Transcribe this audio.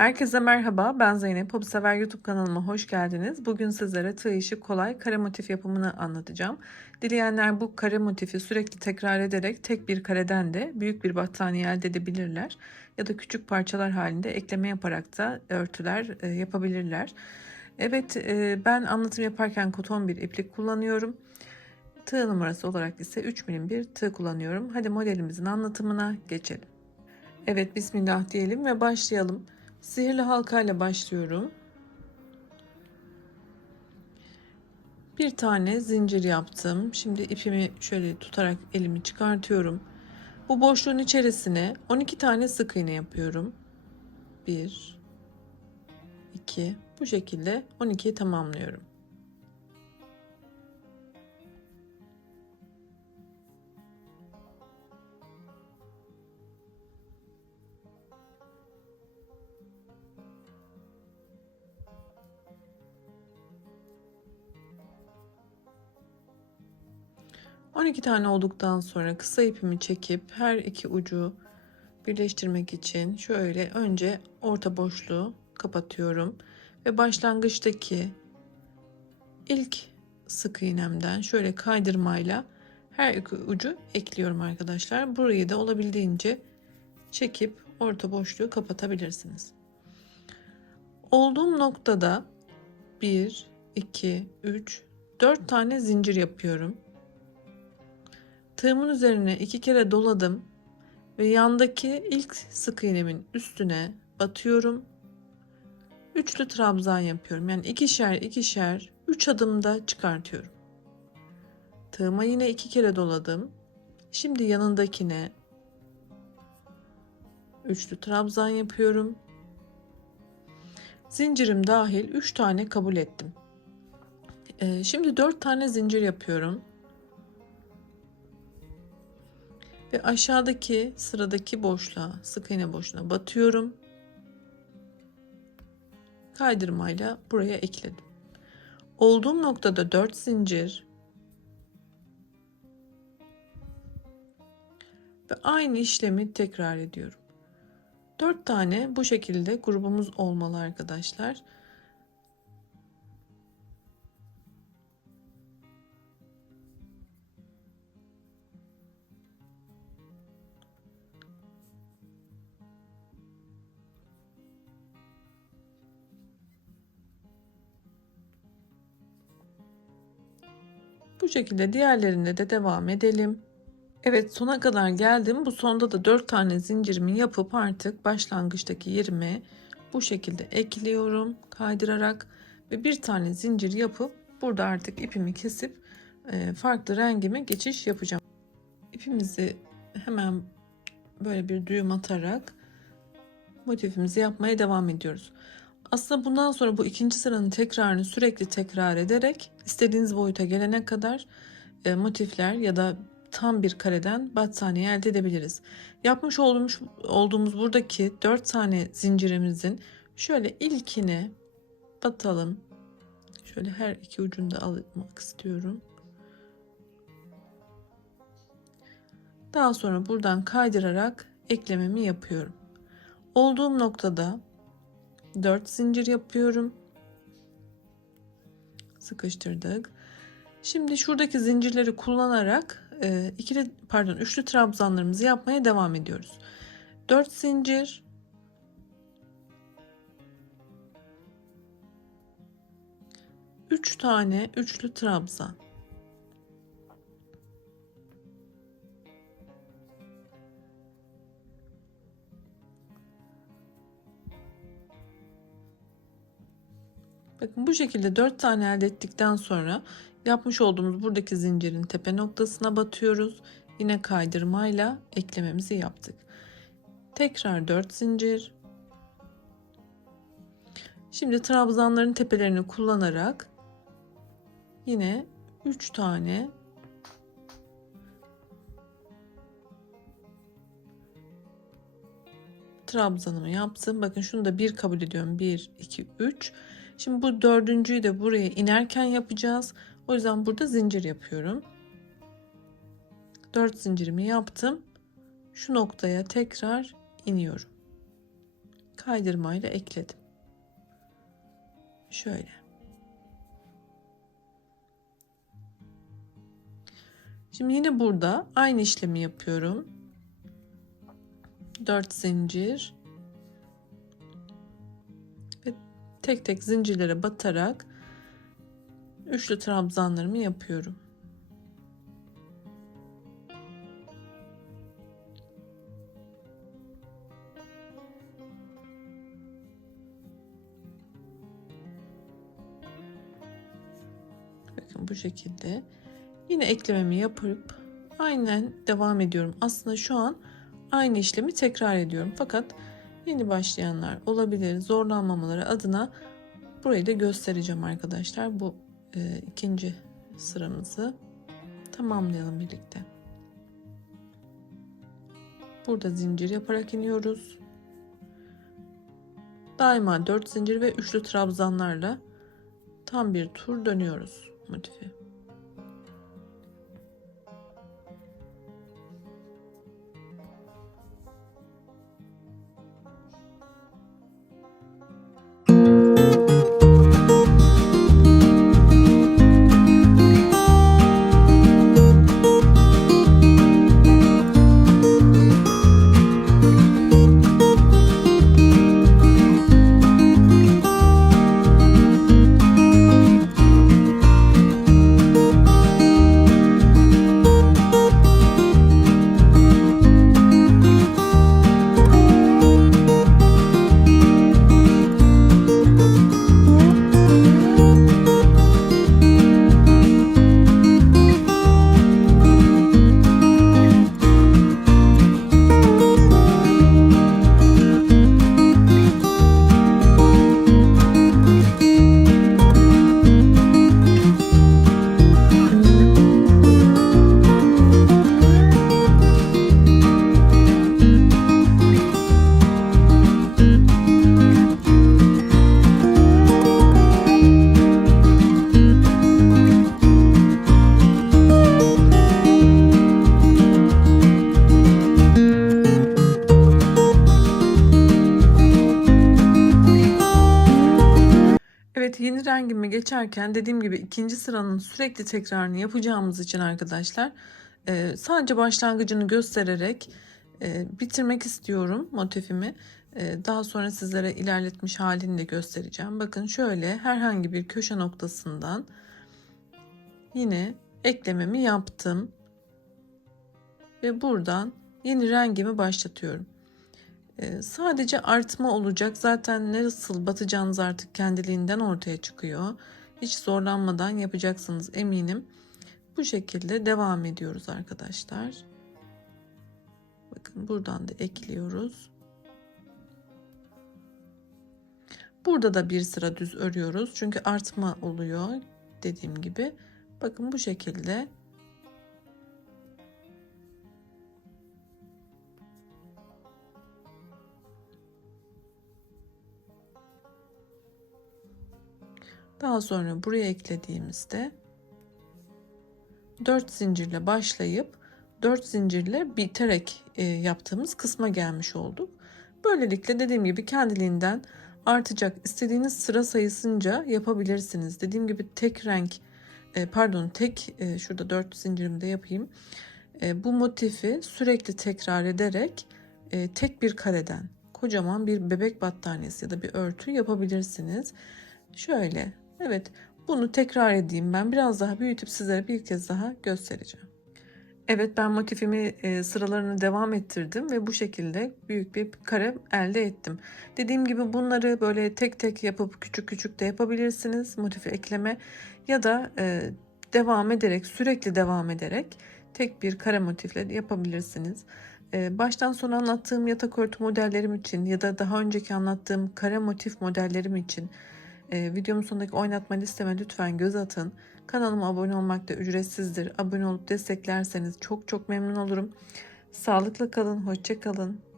Herkese merhaba, ben Zeynep. Hobi YouTube kanalıma hoş geldiniz. Bugün sizlere tığ işi kolay kare motif yapımını anlatacağım. Dileyenler bu kare motifi sürekli tekrar ederek tek bir kareden de büyük bir battaniye elde edebilirler. Ya da küçük parçalar halinde ekleme yaparak da örtüler e, yapabilirler. Evet, e, ben anlatım yaparken koton bir iplik kullanıyorum. Tığ numarası olarak ise 3 milim bir tığ kullanıyorum. Hadi modelimizin anlatımına geçelim. Evet, bismillah diyelim ve başlayalım. Sihirli halkayla başlıyorum. Bir tane zincir yaptım. Şimdi ipimi şöyle tutarak elimi çıkartıyorum. Bu boşluğun içerisine 12 tane sık iğne yapıyorum. 1 2 bu şekilde 12'yi tamamlıyorum. On iki tane olduktan sonra kısa ipimi çekip her iki ucu birleştirmek için şöyle önce orta boşluğu kapatıyorum ve başlangıçtaki ilk sık iğnemden şöyle kaydırmayla her iki ucu ekliyorum arkadaşlar. Burayı da olabildiğince çekip orta boşluğu kapatabilirsiniz. Olduğum noktada 1 2 3 4 tane zincir yapıyorum. Tığımın üzerine iki kere doladım ve yandaki ilk sık iğnemin üstüne batıyorum. Üçlü trabzan yapıyorum. Yani ikişer ikişer üç adımda çıkartıyorum. Tığıma yine iki kere doladım. Şimdi yanındakine üçlü trabzan yapıyorum. Zincirim dahil 3 tane kabul ettim. Ee, şimdi 4 tane zincir yapıyorum. Ve aşağıdaki sıradaki boşluğa, sık iğne boşluğuna batıyorum. Kaydırmayla buraya ekledim. Olduğum noktada 4 zincir ve aynı işlemi tekrar ediyorum. 4 tane bu şekilde grubumuz olmalı arkadaşlar. Bu şekilde diğerlerinde de devam edelim. Evet sona kadar geldim. Bu sonda da 4 tane zincirimi yapıp artık başlangıçtaki yerime bu şekilde ekliyorum kaydırarak ve bir tane zincir yapıp burada artık ipimi kesip e, farklı rengime geçiş yapacağım. İpimizi hemen böyle bir düğüm atarak motifimizi yapmaya devam ediyoruz. Aslında bundan sonra bu ikinci sıranın tekrarını sürekli tekrar ederek istediğiniz boyuta gelene kadar e, motifler ya da tam bir kareden battaniye elde edebiliriz. Yapmış olduğumuz, olduğumuz buradaki 4 tane zincirimizin şöyle ilkine batalım. Şöyle her iki ucunu da almak istiyorum. Daha sonra buradan kaydırarak eklememi yapıyorum. Olduğum noktada 4 zincir yapıyorum. Sıkıştırdık. Şimdi şuradaki zincirleri kullanarak e, ikili pardon üçlü trabzanlarımızı yapmaya devam ediyoruz. 4 zincir üç tane üçlü trabzan. Bakın bu şekilde 4 tane elde ettikten sonra yapmış olduğumuz buradaki zincirin tepe noktasına batıyoruz. Yine kaydırmayla eklememizi yaptık. Tekrar 4 zincir. Şimdi trabzanların tepelerini kullanarak yine 3 tane trabzanımı yaptım. Bakın şunu da bir kabul ediyorum. 1 2 3 Şimdi bu dördüncüyü de buraya inerken yapacağız. O yüzden burada zincir yapıyorum. 4 zincirimi yaptım. Şu noktaya tekrar iniyorum. kaydırmayla ekledim. Şöyle. Şimdi yine burada aynı işlemi yapıyorum. 4 zincir tek tek zincirlere batarak üçlü trabzanlarımı yapıyorum. Bakın bu şekilde. Yine eklememi yapıp aynen devam ediyorum. Aslında şu an aynı işlemi tekrar ediyorum. Fakat yeni başlayanlar olabilir. Zorlanmamaları adına burayı da göstereceğim arkadaşlar. Bu e, ikinci sıramızı tamamlayalım birlikte. Burada zincir yaparak iniyoruz. Daima 4 zincir ve üçlü trabzanlarla tam bir tur dönüyoruz motifi. Rengimi geçerken dediğim gibi ikinci sıranın sürekli tekrarını yapacağımız için arkadaşlar e, sadece başlangıcını göstererek e, bitirmek istiyorum motifimi. E, daha sonra sizlere ilerletmiş halini de göstereceğim. Bakın şöyle herhangi bir köşe noktasından yine eklememi yaptım. Ve buradan yeni rengimi başlatıyorum. Ee, sadece artma olacak. Zaten nasıl batacağınız artık kendiliğinden ortaya çıkıyor. Hiç zorlanmadan yapacaksınız eminim. Bu şekilde devam ediyoruz arkadaşlar. Bakın buradan da ekliyoruz. Burada da bir sıra düz örüyoruz. Çünkü artma oluyor dediğim gibi. Bakın bu şekilde Daha sonra buraya eklediğimizde 4 zincirle başlayıp 4 zincirle biterek e, yaptığımız kısma gelmiş olduk. Böylelikle dediğim gibi kendiliğinden artacak istediğiniz sıra sayısınca yapabilirsiniz. Dediğim gibi tek renk e, pardon tek e, şurada 4 zincirimi de yapayım. Bu motifi sürekli tekrar ederek tek bir kareden kocaman bir bebek battaniyesi ya da bir örtü yapabilirsiniz. Şöyle Evet, bunu tekrar edeyim ben. Biraz daha büyütüp sizlere bir kez daha göstereceğim. Evet ben motifimi e, sıralarını devam ettirdim ve bu şekilde büyük bir kare elde ettim. Dediğim gibi bunları böyle tek tek yapıp küçük küçük de yapabilirsiniz motifi ekleme ya da e, devam ederek sürekli devam ederek tek bir kare motifle yapabilirsiniz. E, baştan sona anlattığım yatak örtü modellerim için ya da daha önceki anlattığım kare motif modellerim için e, videomun sonundaki oynatma listeme lütfen göz atın. Kanalıma abone olmak da ücretsizdir. Abone olup desteklerseniz çok çok memnun olurum. Sağlıkla kalın, hoşça kalın.